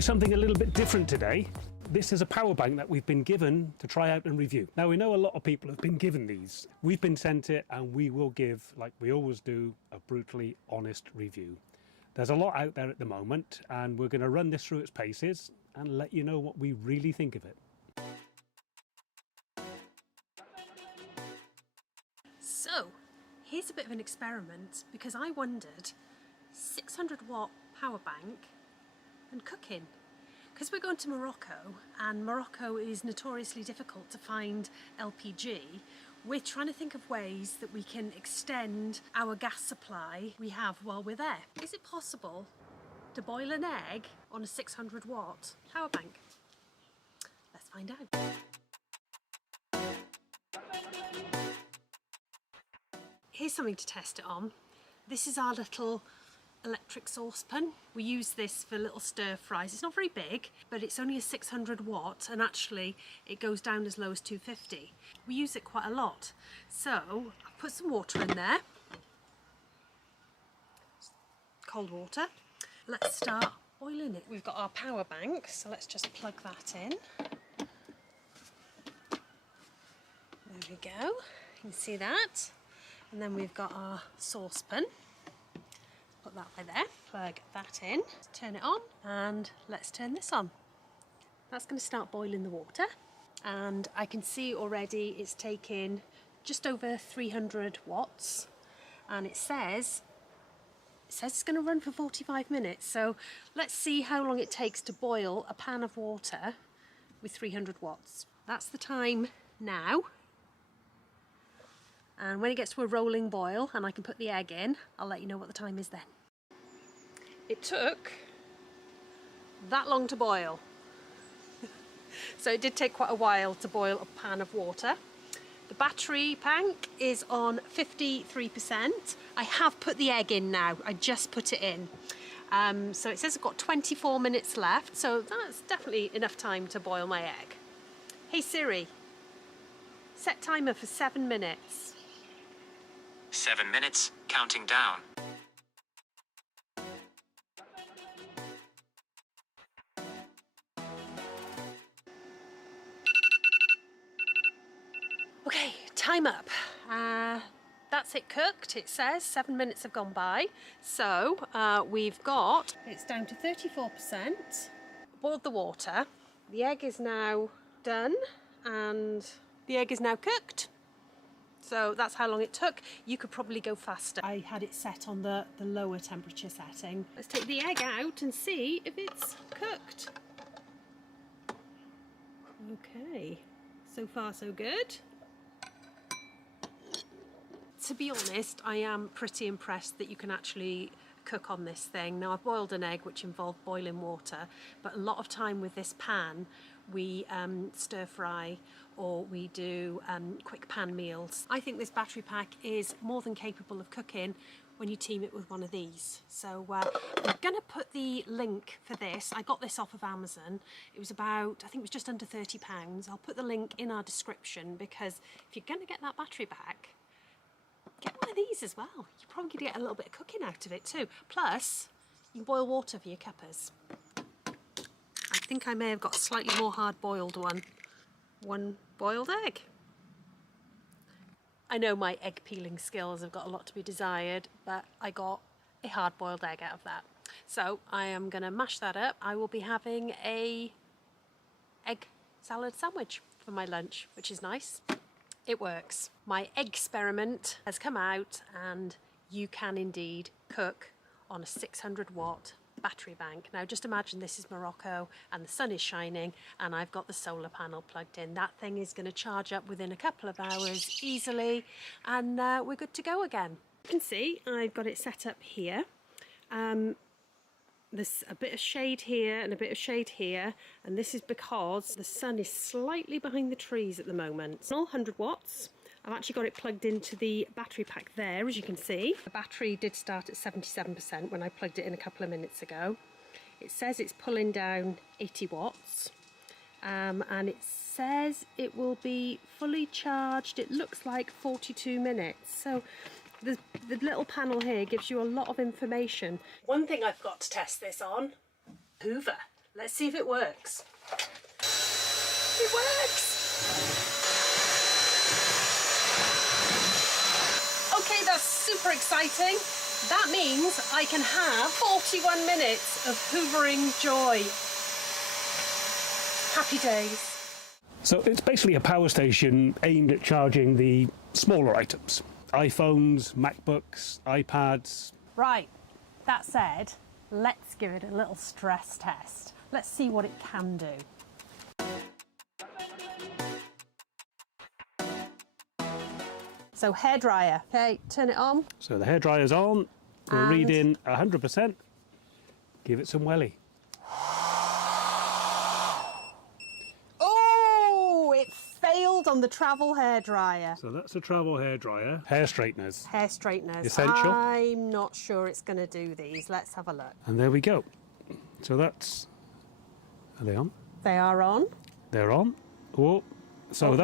Something a little bit different today. This is a power bank that we've been given to try out and review. Now, we know a lot of people have been given these. We've been sent it, and we will give, like we always do, a brutally honest review. There's a lot out there at the moment, and we're going to run this through its paces and let you know what we really think of it. So, here's a bit of an experiment, because I wondered, 600 watt power bank and cooking. Because we're going to Morocco, and Morocco is notoriously difficult to find LPG, we're trying to think of ways that we can extend our gas supply we have while we're there. Is it possible to boil an egg on a 600 watt power bank? Let's find out. Here's something to test it on. This is our little electric saucepan. We use this for little stir fries. It's not very big, but it's only a 600 watt, and actually it goes down as low as 250. We use it quite a lot. So I've put some water in there. Cold water. Let's start boiling it. We've got our power bank, so let's just plug that in. There we go. You can see that. And then we've got our saucepan. Put that by there, plug that in, turn it on, and let's turn this on. That's going to start boiling the water, and I can see already it's taking just over 300 watts, and it says it's going to run for 45 minutes. So let's see how long it takes to boil a pan of water with 300 watts. That's the time now. And when it gets to a rolling boil and I can put the egg in, I'll let you know what the time is then. It took that long to boil. So it did take quite a while to boil a pan of water. The battery pack is on 53%. I have put the egg in now, I just put it in. So it says I've got 24 minutes left, so that's definitely enough time to boil my egg. Hey Siri, set timer for 7 minutes. 7 minutes, counting down. Okay, time up. That's it cooked, it says. 7 minutes have gone by. So we've got, it's down to 34%. Boiled the water. The egg is now done, and the egg is now cooked. So that's how long it took. You could probably go faster. I had it set on the lower temperature setting. Let's take the egg out and see if it's cooked. Okay, so far so good. To be honest, I am pretty impressed that you can actually cook on this thing. Now, I've boiled an egg, which involved boiling water, but a lot of time with this pan we stir fry, or we do quick pan meals. I think this battery pack is more than capable of cooking when you team it with one of these. So I'm gonna put the link for this. I got this off of Amazon. It was about, I think it was just under £30. I'll put the link in our description, because if you're gonna get that battery pack, get one of these as well. You're probably going to get a little bit of cooking out of it too. Plus, you can boil water for your cuppers. I think I may have got a slightly more hard-boiled one. One boiled egg. I know my egg peeling skills have got a lot to be desired, but I got a hard-boiled egg out of that. So I am going to mash that up. I will be having a egg salad sandwich for my lunch, which is nice. It works. My egg experiment has come out, and you can indeed cook on a 600 watt battery bank. Now just imagine this is Morocco and the sun is shining, and I've got the solar panel plugged in. That thing is going to charge up within a couple of hours easily, and we're good to go again. You can see I've got it set up here. There's a bit of shade here and a bit of shade here, and this is because the sun is slightly behind the trees at the moment. It's all 100 watts. I've actually got it plugged into the battery pack there, as you can see. The battery did start at 77% when I plugged it in a couple of minutes ago. It says it's pulling down 80 watts, and it says it will be fully charged, it looks like 42 minutes. So the little panel here gives you a lot of information. One thing I've got to test this on, Hoover. Let's see if it works. It works! Okay, that's super exciting. That means I can have 41 minutes of hoovering joy. Happy days. So it's basically a power station aimed at charging the smaller items. iPhones, MacBooks, iPads. Right, that said, let's give it a little stress test. Let's see what it can do. So hairdryer, okay, turn it on. So the hairdryer's on. We're And- reading 100%. Give it some welly. Oh, it failed on the travel hairdryer. So that's a travel hairdryer. Hair straighteners. Hair straighteners. Essential. I'm not sure it's going to do these. Let's have a look. And there we go. So that's... Are they on? They are on. They're on. Oh, so Oh,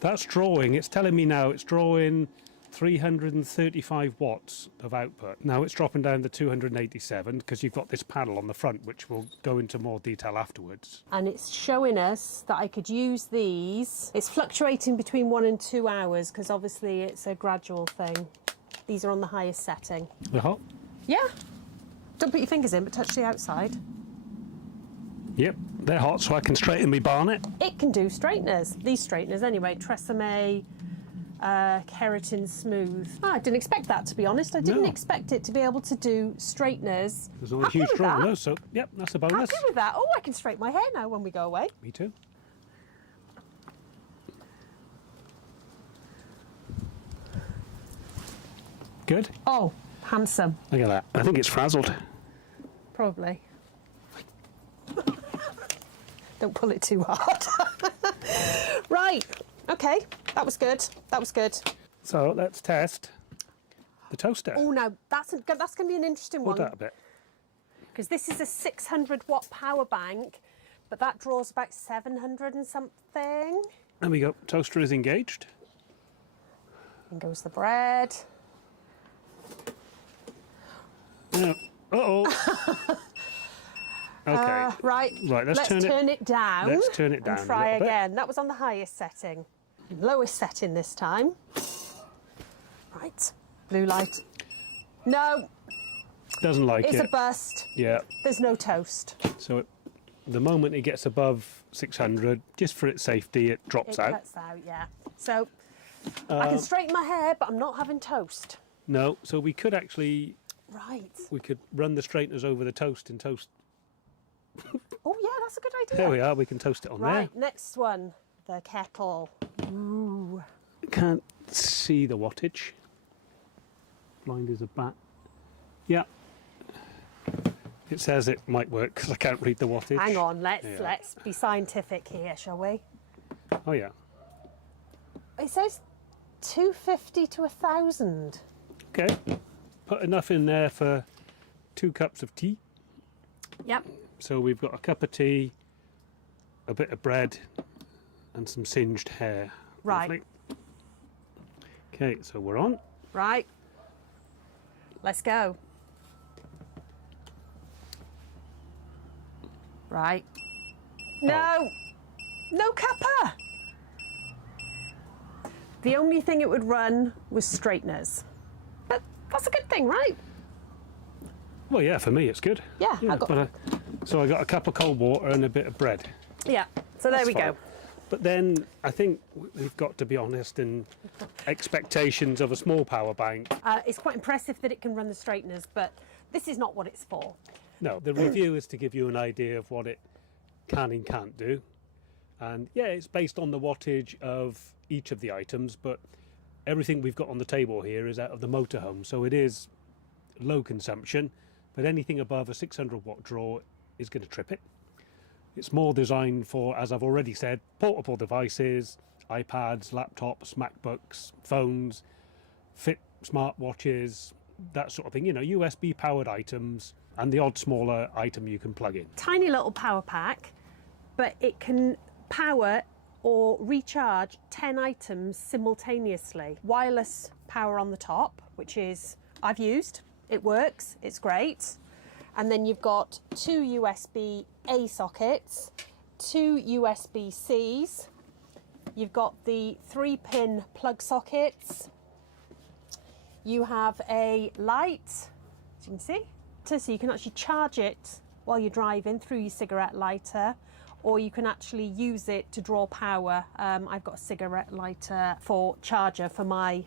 that's drawing. It's telling me now it's drawing 335 watts of output. Now it's dropping down to 287 because you've got this panel on the front, which we'll go into more detail afterwards. And it's showing us that I could use these. It's fluctuating between 1 and 2 hours because obviously it's a gradual thing. These are on the highest setting. They're hot? Yeah. Don't put your fingers in, but touch the outside. Yep, they're hot, so I can straighten my barnet. It can do straighteners. These straighteners anyway. Tresemme, keratin smooth. I didn't expect that, to be honest. I didn't No. expect it to be able to do straighteners. There's only a Happy huge with draw on that. those, so yep, that's a bonus. Happy with that. Oh, I can straighten my hair now when we go away. Me too. Good. Oh, handsome. Look at that. I think it's frazzled. Probably. Don't pull it too hard. Right. Okay. That was good. That was good. So let's test the toaster. Oh, now that's going to be an interesting Hold one. that a bit. Because this is a 600 watt power bank, but that draws about 700 and something. There we go. Toaster is engaged. In goes the bread. Yeah. Uh-oh. Okay. Right. Right, let's turn it down. let's turn it down a And try little bit. again. That was on the highest setting. Lowest setting this time. Right. Blue light. No, Doesn't like it's it. a bust. Yeah. There's no toast. So the moment it gets above 600, just for its safety, it drops It out. cuts out, yeah. So I can straighten my hair, but I'm not having toast. No, so we could actually, Right. we could run the straighteners over the toast and toast. Oh, yeah, that's a good idea. There we are, we can toast it on Right, next one, the kettle. there. Can't see the wattage. Blind as a bat. Yeah. It says it might work because I can't read the wattage. Hang on, let's Yeah. be scientific here, shall we? Oh yeah. It says 250 to 1,000. Okay. Put enough in there for 2 cups of tea. Yep. So we've got a cup of tea, a bit of bread, and some singed hair. Right. Lovely. Okay, so we're on. Right. Let's go. Right. No. No cuppa. The only thing it would run was straighteners. But that's a good thing, right? Well, yeah, for me it's good. Yeah, I got- but so I got a cup of cold water and a bit of bread. Yeah. So there That's we fine. go. But then I think we've got to be honest in expectations of a small power bank. It's quite impressive that it can run the straighteners, but this is not what it's for. No, the review is to give you an idea of what it can and can't do. And yeah, it's based on the wattage of each of the items, but everything we've got on the table here is out of the motorhome. So it is low consumption, but anything above a 600 watt draw is going to trip it. It's more designed for, as I've already said, portable devices, iPads, laptops, MacBooks, phones, fit smartwatches, that sort of thing. You know, USB powered items and the odd smaller item you can plug in. Tiny little power pack, but it can power or recharge 10 items simultaneously. Wireless power on the top, which is, I've used, it works, it's great. And then you've got 2 USB A sockets, 2 USB-Cs, you've got the 3-pin plug sockets, you have a light, as you can see, so you can actually charge it while you're driving through your cigarette lighter, or you can actually use it to draw power. I've got a cigarette lighter for charger for my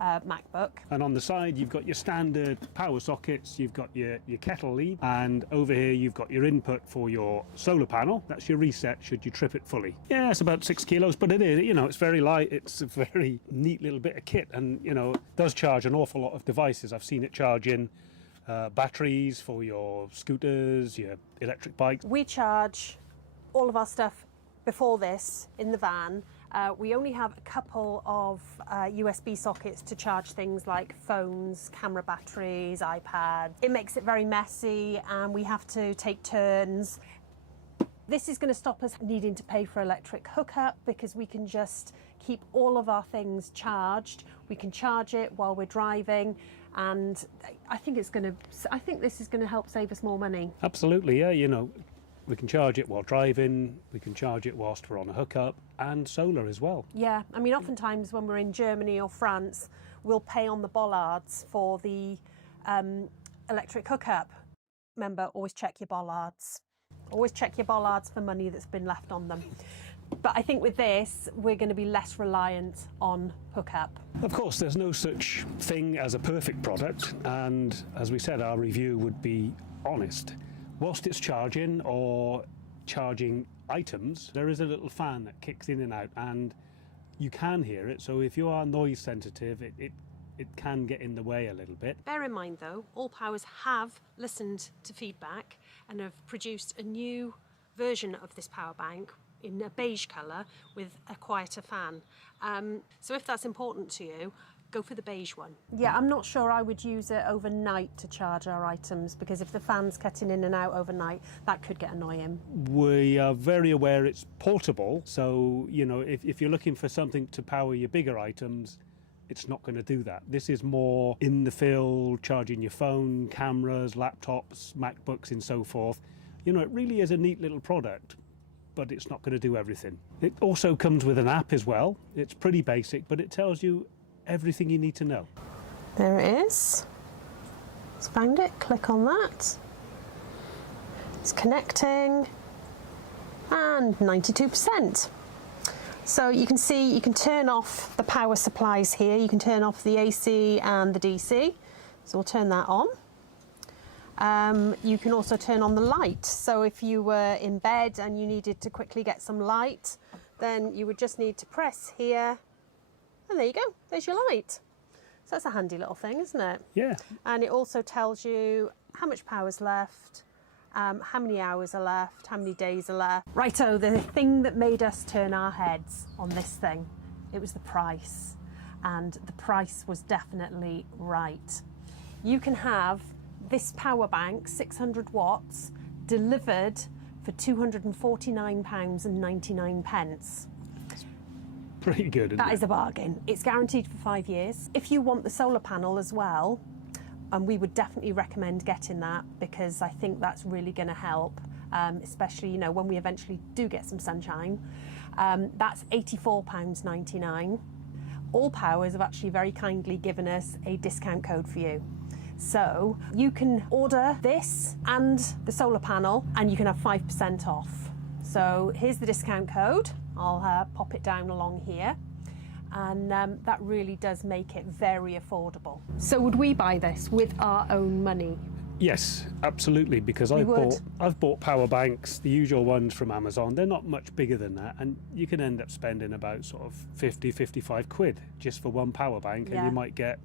MacBook. And on the side you've got your standard power sockets, you've got your kettle lead, and over here you've got your input for your solar panel. That's your reset should you trip it fully. Yeah, it's about 6 kilos, but it is, you know, it's very light. It's a very neat little bit of kit, and you know, it does charge an awful lot of devices. I've seen it charging batteries for your scooters, your electric bikes. We charge all of our stuff before this in the van. We only have a couple of USB sockets to charge things like phones, camera batteries, iPads. It makes it very messy and we have to take turns. This is going to stop us needing to pay for electric hookup because we can just keep all of our things charged. We can charge it while we're driving, and I think this is going to help save us more money. Absolutely, yeah, you know, we can charge it while driving, we can charge it whilst we're on a hookup, and solar as well. Yeah, I mean, oftentimes when we're in Germany or France, we'll pay on the bollards for the electric hookup. Remember, always check your bollards. Always check your bollards for money that's been left on them. But I think with this, we're going to be less reliant on hookup. Of course, there's no such thing as a perfect product, and as we said, our review would be honest. Whilst it's charging or charging items, there is a little fan that kicks in and out, and you can hear it. So if you are noise sensitive, it can get in the way a little bit. Bear in mind though, ALLPOWERS have listened to feedback and have produced a new version of this power bank in a beige colour with a quieter fan. So if that's important to you, go for the beige one. Yeah, I'm not sure I would use it overnight to charge our items, because if the fan's cutting in and out overnight, that could get annoying. We are very aware it's portable, so you know, if you're looking for something to power your bigger items, it's not going to do that. This is more in the field, charging your phone, cameras, laptops, MacBooks and so forth. You know, it really is a neat little product, but it's not going to do everything. It also comes with an app as well. It's pretty basic, but it tells you everything you need to know. There it is. Let's find it, click on that. It's connecting, and 92%. So you can see you can turn off the power supplies here. You can turn off the AC and the DC. So we'll turn that on. You can also turn on the light. So if you were in bed and you needed to quickly get some light, then you would just need to press here, and there you go, there's your light. So that's a handy little thing, isn't it? Yeah. And it also tells you how much power's left, how many hours are left, how many days are left. Righto, the thing that made us turn our heads on this thing, it was the price. And the price was definitely right. You can have this power bank, 600 watts, delivered for £249.99. Pretty good, isn't That it? is a bargain. It's guaranteed for 5 years. If you want the solar panel as well, and we would definitely recommend getting that, because I think that's really going to help, especially, you know, when we eventually do get some sunshine. That's £84.99. ALLPOWERS have actually very kindly given us a discount code for you. So you can order this and the solar panel and you can have 5% off. So here's the discount code. I'll pop it down along here. And that really does make it very affordable. So would we buy this with our own money? Yes, absolutely, because I've bought power banks, the usual ones from Amazon. They're not much bigger than that, and you can end up spending about sort of 50, 55 quid just for one power bank, and you might get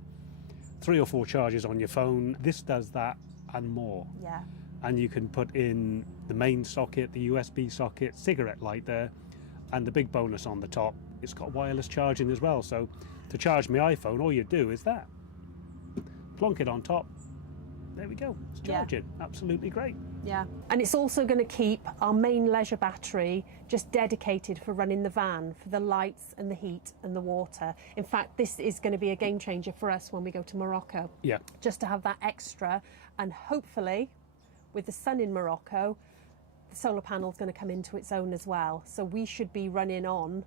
3 or 4 charges on your phone. This does that and more. Yeah. And you can put in the main socket, the USB socket, cigarette lighter, and the big bonus on the top, it's got wireless charging as well. So to charge my iPhone, all you do is that. Plonk it on top. There we go. It's charging. Absolutely great. Yeah. And it's also going to keep our main leisure battery just dedicated for running the van, for the lights and the heat and the water. In fact, this is going to be a game changer for us when we go to Morocco. Yeah. Just to have that extra, and hopefully with the sun in Morocco, the solar panel is going to come into its own as well. So we should be running on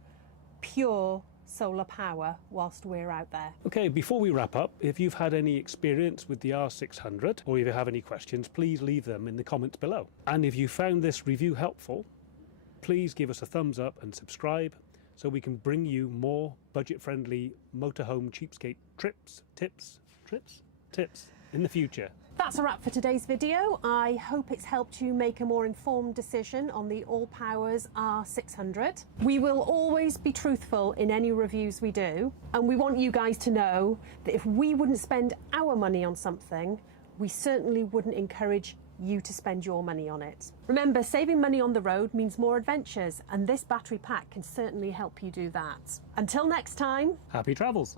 pure solar power whilst we're out there. Okay, before we wrap up, if you've had any experience with the R600 or if you have any questions, please leave them in the comments below. And if you found this review helpful, please give us a thumbs up and subscribe so we can bring you more budget-friendly motorhome cheapskate tips in the future. That's a wrap for today's video. I hope it's helped you make a more informed decision on the ALLPOWERS R600. We will always be truthful in any reviews we do, and we want you guys to know that if we wouldn't spend our money on something, we certainly wouldn't encourage you to spend your money on it. Remember, saving money on the road means more adventures, and this battery pack can certainly help you do that. Until next time, Happy travels!